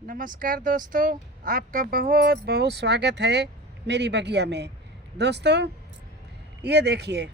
नमस्कार दोस्तों, आपका बहुत बहुत स्वागत है मेरी बगिया में। दोस्तों ये देखिए,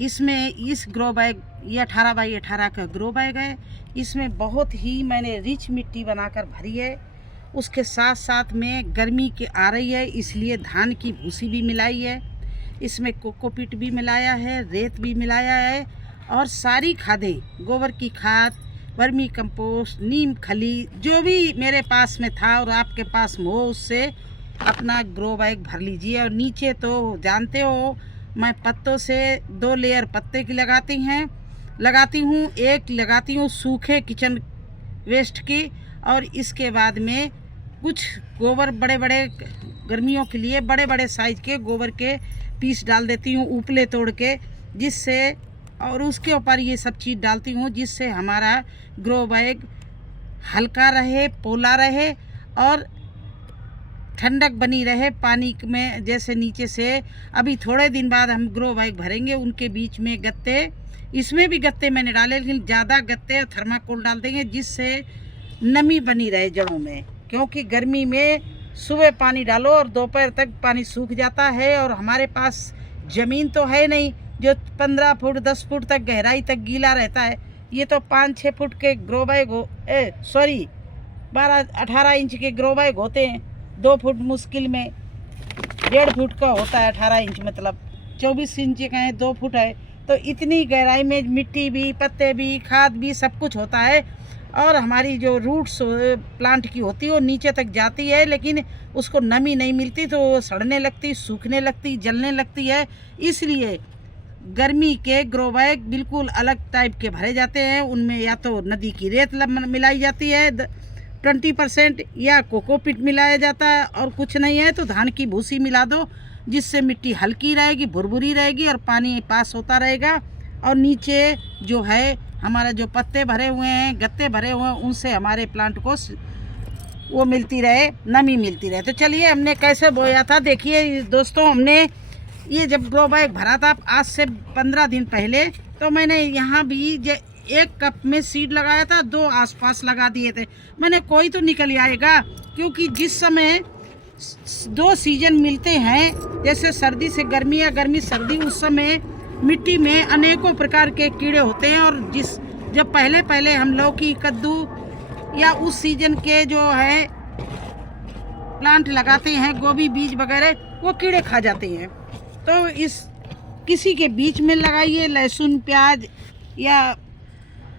इसमें इस ग्रो बैग ये 18x18 का ग्रो बैग है। इसमें बहुत ही मैंने रिच मिट्टी बनाकर भरी है। उसके साथ साथ में गर्मी के आ रही है, इसलिए धान की भूसी भी मिलाई है। इसमें कोकोपीट भी मिलाया है, रेत भी मिलाया है और सारी खादें, गोबर की खाद, वर्मी कंपोस्ट, नीम खली, जो भी मेरे पास में था और आपके में हो, उससे अपना ग्रो बैग भर लीजिए। और नीचे तो जानते हो मैं पत्तों से 2 लेयर पत्ते की लगाती हूँ। एक लगाती हूँ सूखे किचन वेस्ट की, और इसके बाद में कुछ गोबर, बड़े बड़े गर्मियों के लिए बड़े बड़े साइज के गोबर के पीस डाल देती हूँ उपले तोड़ के, जिससे, और उसके ऊपर ये सब चीज़ डालती हूँ जिससे हमारा ग्रो बैग हल्का रहे, पोला रहे और ठंडक बनी रहे पानी में। जैसे नीचे से अभी थोड़े दिन बाद हम ग्रो बैग भरेंगे, उनके बीच में गत्ते, इसमें भी गत्ते मैंने डाले, लेकिन ज़्यादा गत्ते और थर्माकोल डाल देंगे जिससे नमी बनी रहे जड़ों में। क्योंकि गर्मी में सुबह पानी डालो और दोपहर तक पानी सूख जाता है, और हमारे पास ज़मीन तो है नहीं जो 15 फुट 10 फुट तक गहराई तक गीला रहता है। ये तो 5-6 फुट के ग्रो बैग 12-18 इंच के ग्रो बैग होते हैं। 2 फुट मुश्किल में, 1.5 फुट का होता है 18 इंच, मतलब 24 इंच का है, 2 फुट है। तो इतनी गहराई में मिट्टी भी, पत्ते भी, खाद भी, सब कुछ होता है। और हमारी जो रूट्स प्लांट की होती है वो नीचे तक जाती है, लेकिन उसको नमी नहीं मिलती तो वो सड़ने लगती, सूखने लगती, जलने लगती है। इसलिए गर्मी के ग्रो बैग बिल्कुल अलग टाइप के भरे जाते हैं। उनमें या तो नदी की रेत मिलाई जाती है 20%, या कोकोपीट मिलाया जाता है, और कुछ नहीं है तो धान की भूसी मिला दो, जिससे मिट्टी हल्की रहेगी, भुरभुरी रहेगी और पानी पास होता रहेगा। और नीचे जो है हमारा जो पत्ते भरे हुए हैं, गत्ते भरे हुए हैं, उनसे हमारे प्लांट को वो मिलती रहे, नमी मिलती रहे। तो चलिए हमने कैसे बोया था देखिए दोस्तों। हमने ये जब ग्रो बैग भरा था आज से 15 दिन पहले, तो मैंने यहाँ भी 1 कप में सीड लगाया था, 2 आसपास लगा दिए थे। मैंने कोई तो निकल आएगा, क्योंकि जिस समय 2 सीजन मिलते हैं, जैसे सर्दी से गर्मी या गर्मी सर्दी, उस समय मिट्टी में अनेकों प्रकार के कीड़े होते हैं। और जब पहले हम लौकी, कद्दू या उस सीजन के जो है प्लांट लगाते हैं, गोभी बीज वगैरह, वो कीड़े खा जाते हैं। तो किसी के बीच में लगाइए, लहसुन, प्याज या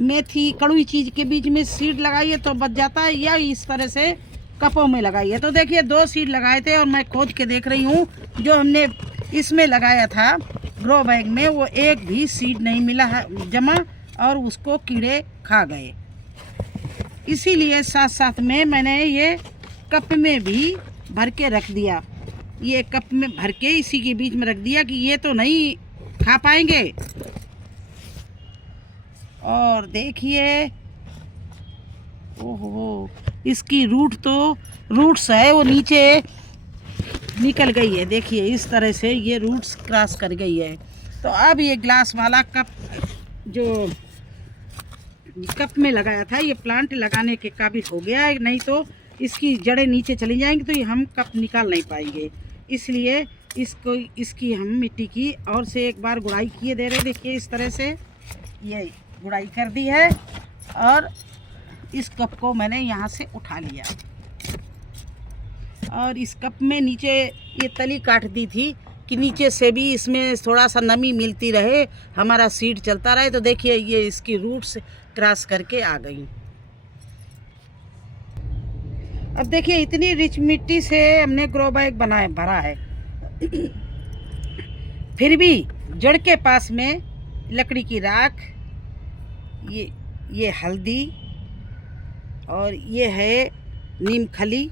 मेथी, कड़वी चीज़ के बीच में सीड लगाइए तो बच जाता है, या इस तरह से कपों में लगाइए। तो देखिए 2 सीड लगाए थे और मैं खोज के देख रही हूँ, जो हमने इसमें लगाया था ग्रो बैग में, वो एक भी सीड नहीं मिला है जमा, और उसको कीड़े खा गए। इसीलिए साथ साथ में मैंने ये कप में भी भर के रख दिया। ये कप में भर के इसी के बीच में रख दिया कि ये तो नहीं खा पाएंगे। और देखिए, ओहो, इसकी रूट्स है वो नीचे निकल गई है। देखिए इस तरह से ये रूट्स क्रॉस कर गई है। तो अब ये ग्लास वाला कप जो कप में लगाया था, ये प्लांट लगाने के काबिल हो गया है, नहीं तो इसकी जड़ें नीचे चली जाएंगी तो ये हम कप निकाल नहीं पाएंगे। इसलिए इसकी हम मिट्टी की और से एक बार गुड़ाई किए दे रहे। देखिए इस तरह से ये गुड़ाई कर दी है, और इस कप को मैंने यहाँ से उठा लिया, और इस कप में नीचे ये तली काट दी थी कि नीचे से भी इसमें थोड़ा सा नमी मिलती रहे, हमारा सीड चलता रहे। तो देखिए ये इसकी रूट्स क्रॉस करके आ गई। अब देखिए इतनी रिच मिट्टी से हमने ग्रो बैग भरा है, फिर भी जड़ के पास में लकड़ी की राख, ये हल्दी, और ये है नीम खली,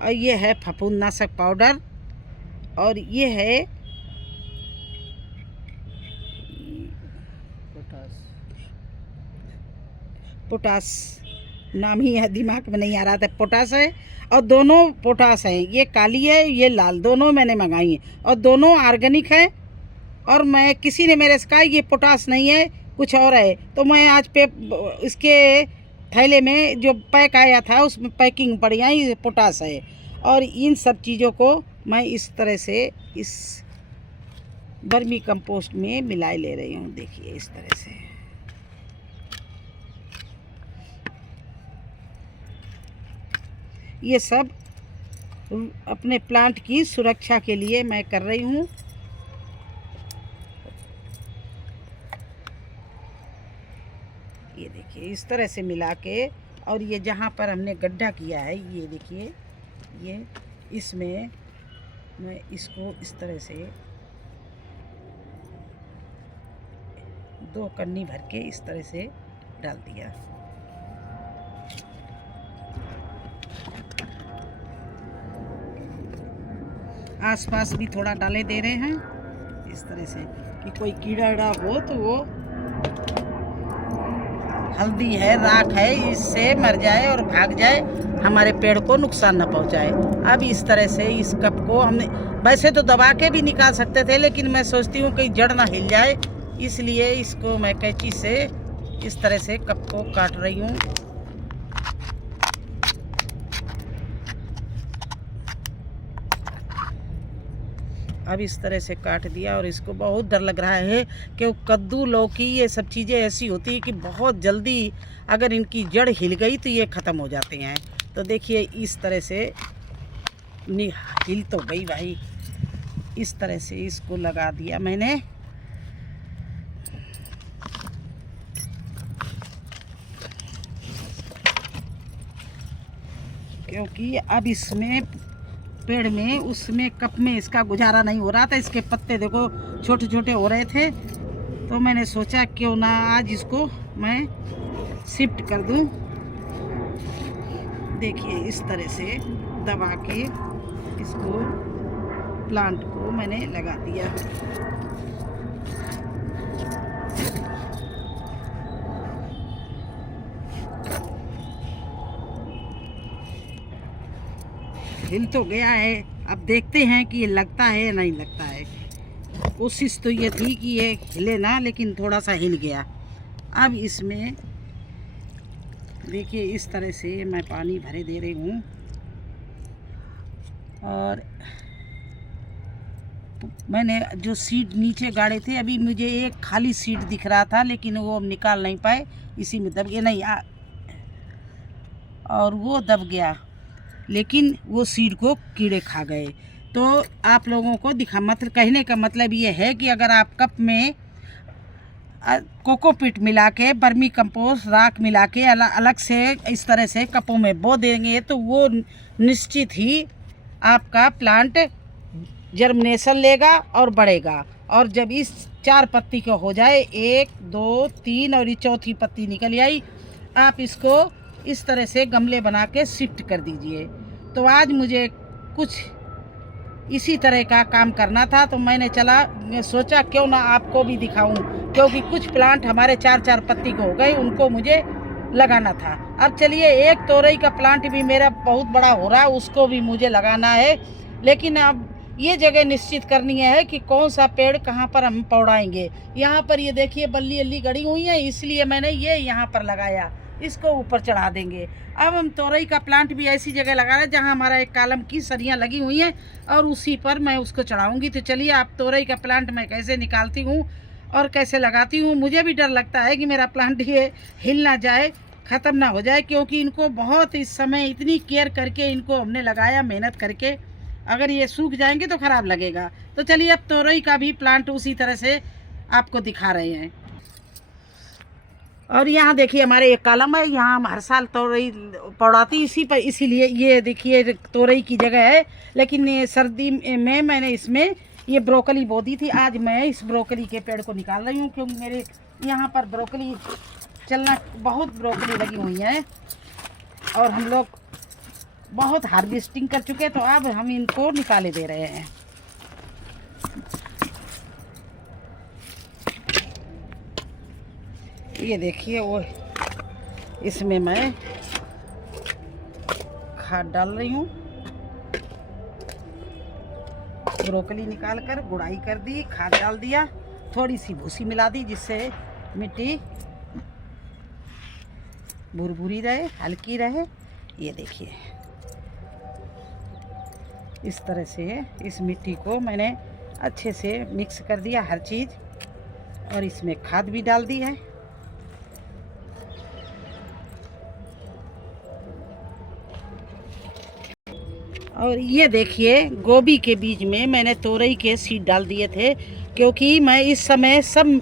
और ये है फफूंदनाशक पाउडर, और ये है पोटास, नाम ही है दिमाग में नहीं आ रहा था, पोटास है। और दोनों पोटास हैं, ये काली है, ये लाल, दोनों मैंने मंगाई हैं, और दोनों ऑर्गेनिक है। और मैं किसी ने मेरे से कहा ये पोटास नहीं है, कुछ और है, तो मैं आज पे इसके थैले में जो पैक आया था उसमें पैकिंग बढ़िया ही पोटास है। और इन सब चीज़ों को मैं इस तरह से इस वर्मी कंपोस्ट में मिला ले रही हूँ। देखिए इस तरह से। ये सब अपने प्लांट की सुरक्षा के लिए मैं कर रही हूँ। ये देखिए इस तरह से मिला के, और ये जहाँ पर हमने गड्ढा किया है ये देखिए, ये इसमें मैं इसको इस तरह से 2 कन्नी भर के इस तरह से डाल दिया। आसपास भी थोड़ा डाले दे रहे हैं इस तरह से कि कोई कीड़ा उड़ा हो तो वो हल्दी है, राख है, इससे मर जाए और भाग जाए, हमारे पेड़ को नुकसान न पहुंचाए। अब इस तरह से इस कप को हमने वैसे तो दबा के भी निकाल सकते थे, लेकिन मैं सोचती हूँ कि जड़ ना हिल जाए, इसलिए इसको मैं कैंची से इस तरह से कप को काट रही हूँ। अब इस तरह से काट दिया। और इसको बहुत डर लग रहा है कि कद्दू, लौकी, ये सब चीज़ें ऐसी होती है कि बहुत जल्दी अगर इनकी जड़ हिल गई तो ये ख़त्म हो जाते हैं। तो देखिए इस तरह से हिल तो गई भाई। इस तरह से इसको लगा दिया मैंने। क्योंकि अब इसमें पेड़ में उसमें कप में इसका गुजारा नहीं हो रहा था। इसके पत्ते देखो छोटे छोटे हो रहे थे, तो मैंने सोचा क्यों ना आज इसको मैं शिफ्ट कर दूं। देखिए इस तरह से दबा के इसको प्लांट को मैंने लगा दिया। हिल तो गया है, अब देखते हैं कि ये लगता है या नहीं लगता है। कोशिश तो ये थी कि ये हिले ना, लेकिन थोड़ा सा हिल गया। अब इसमें देखिए इस तरह से मैं पानी भरे दे रही हूँ। और मैंने जो सीड नीचे गाड़े थे, अभी मुझे एक खाली सीड दिख रहा था, लेकिन वो हम निकाल नहीं पाए, इसी में दब गया। नहीं और वो दब गया, लेकिन वो सीड को कीड़े खा गए। तो आप लोगों को मतलब कहने का मतलब ये है कि अगर आप कप में कोकोपीट मिला के, वर्मी कंपोस्ट, राख मिला के अलग से इस तरह से कपों में बो देंगे तो वो निश्चित ही आपका प्लांट जर्मिनेशन लेगा और बढ़ेगा। और जब इस 4 पत्ती का हो जाए, 1 2 3 और ये चौथी पत्ती निकल आई, आप इसको इस तरह से गमले बना के शिफ्ट कर दीजिए। तो आज मुझे कुछ इसी तरह का काम करना था, तो मैंने सोचा क्यों ना आपको भी दिखाऊं, क्योंकि कुछ प्लांट हमारे 4-4 पत्ती को हो गए, उनको मुझे लगाना था। अब चलिए एक तोरई का प्लांट भी मेरा बहुत बड़ा हो रहा है, उसको भी मुझे लगाना है। लेकिन अब ये जगह निश्चित करनी है कि कौन सा पेड़ कहाँ पर हम पौड़ाएंगे। यहाँ पर ये देखिए बल्ली अल्ली गड़ी हुई है, इसलिए मैंने ये यहाँ पर लगाया, इसको ऊपर चढ़ा देंगे। अब हम तोरई का प्लांट भी ऐसी जगह लगा रहे हैं जहाँ हमारा एक कॉलम की सरियाँ लगी हुई हैं, और उसी पर मैं उसको चढ़ाऊंगी। तो चलिए आप तोरई का प्लांट मैं कैसे निकालती हूँ और कैसे लगाती हूँ। मुझे भी डर लगता है कि मेरा प्लांट ये हिल ना जाए, ख़त्म ना हो जाए, क्योंकि इनको बहुत इस समय इतनी केयर करके इनको हमने लगाया, मेहनत करके। अगर ये सूख जाएंगे तो ख़राब लगेगा। तो चलिए अब तोरई का भी प्लांट उसी तरह से आपको दिखा रहे हैं। और यहाँ देखिए हमारे एक कॉलम है, यहाँ हम हर साल तोरई पौड़ाती इसी पर, इसीलिए ये देखिए तोरई की जगह है। लेकिन ये सर्दी में मैंने इसमें ये ब्रोकली बो दी थी। आज मैं इस ब्रोकली के पेड़ को निकाल रही हूँ, क्योंकि मेरे यहाँ पर ब्रोकली चलना, बहुत ब्रोकली लगी हुई है और हम लोग बहुत हार्वेस्टिंग कर चुके हैं। तो अब हम इनको निकाले दे रहे हैं। ये देखिए वो इसमें मैं खाद डाल रही हूँ। ब्रोकली निकाल कर गुड़ाई कर दी, खाद डाल दिया, थोड़ी सी भूसी मिला दी, जिससे मिट्टी भुरभुरी रहे, हल्की रहे। ये देखिए इस तरह से इस मिट्टी को मैंने अच्छे से मिक्स कर दिया हर चीज़, और इसमें खाद भी डाल दी है। और ये देखिए गोभी के बीज में मैंने तोरई के सीड डाल दिए थे, क्योंकि मैं इस समय सब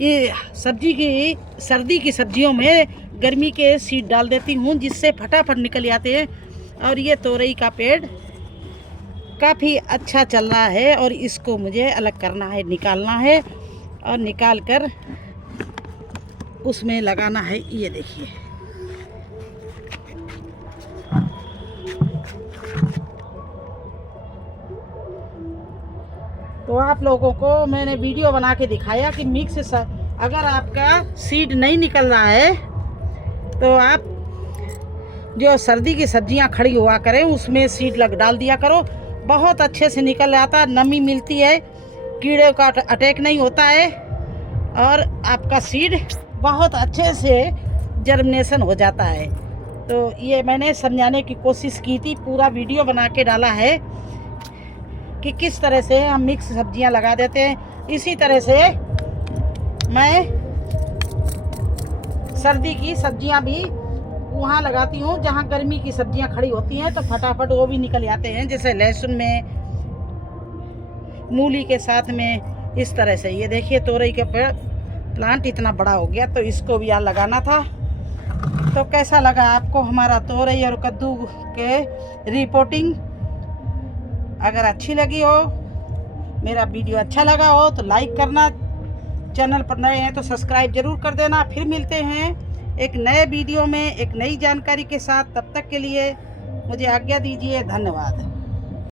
ये सर्दी की सब्जियों में गर्मी के सीड डाल देती हूँ, जिससे फटाफट निकल आते हैं। और ये तोरई का पेड़ काफ़ी अच्छा चल रहा है, और इसको मुझे अलग करना है, निकालना है, और निकाल कर उसमें लगाना है। ये देखिए तो आप लोगों को मैंने वीडियो बना के दिखाया कि मिक्स अगर आपका सीड नहीं निकल रहा है तो आप जो सर्दी की सब्जियां खड़ी हुआ करें उसमें सीड डाल दिया करो, बहुत अच्छे से निकल आता है, नमी मिलती है, कीड़े का अटैक नहीं होता है, और आपका सीड बहुत अच्छे से जर्मिनेशन हो जाता है। तो ये मैंने समझाने की कोशिश की थी, पूरा वीडियो बना के डाला है कि किस तरह से हम मिक्स सब्जियां लगा देते हैं। इसी तरह से मैं सर्दी की सब्जियां भी वहाँ लगाती हूँ जहाँ गर्मी की सब्जियां खड़ी होती हैं, तो फटाफट वो भी निकल आते हैं, जैसे लहसुन में, मूली के साथ में। इस तरह से ये देखिए तोरई के पेड़ प्लांट इतना बड़ा हो गया, तो इसको भी यहाँ लगाना था। तो कैसा लगा आपको हमारा तोरई और कद्दू के रिपोर्टिंग? अगर अच्छी लगी हो, मेरा वीडियो अच्छा लगा हो तो लाइक करना, चैनल पर नए हैं तो सब्सक्राइब जरूर कर देना। फिर मिलते हैं एक नए वीडियो में एक नई जानकारी के साथ। तब तक के लिए मुझे आज्ञा दीजिए। धन्यवाद।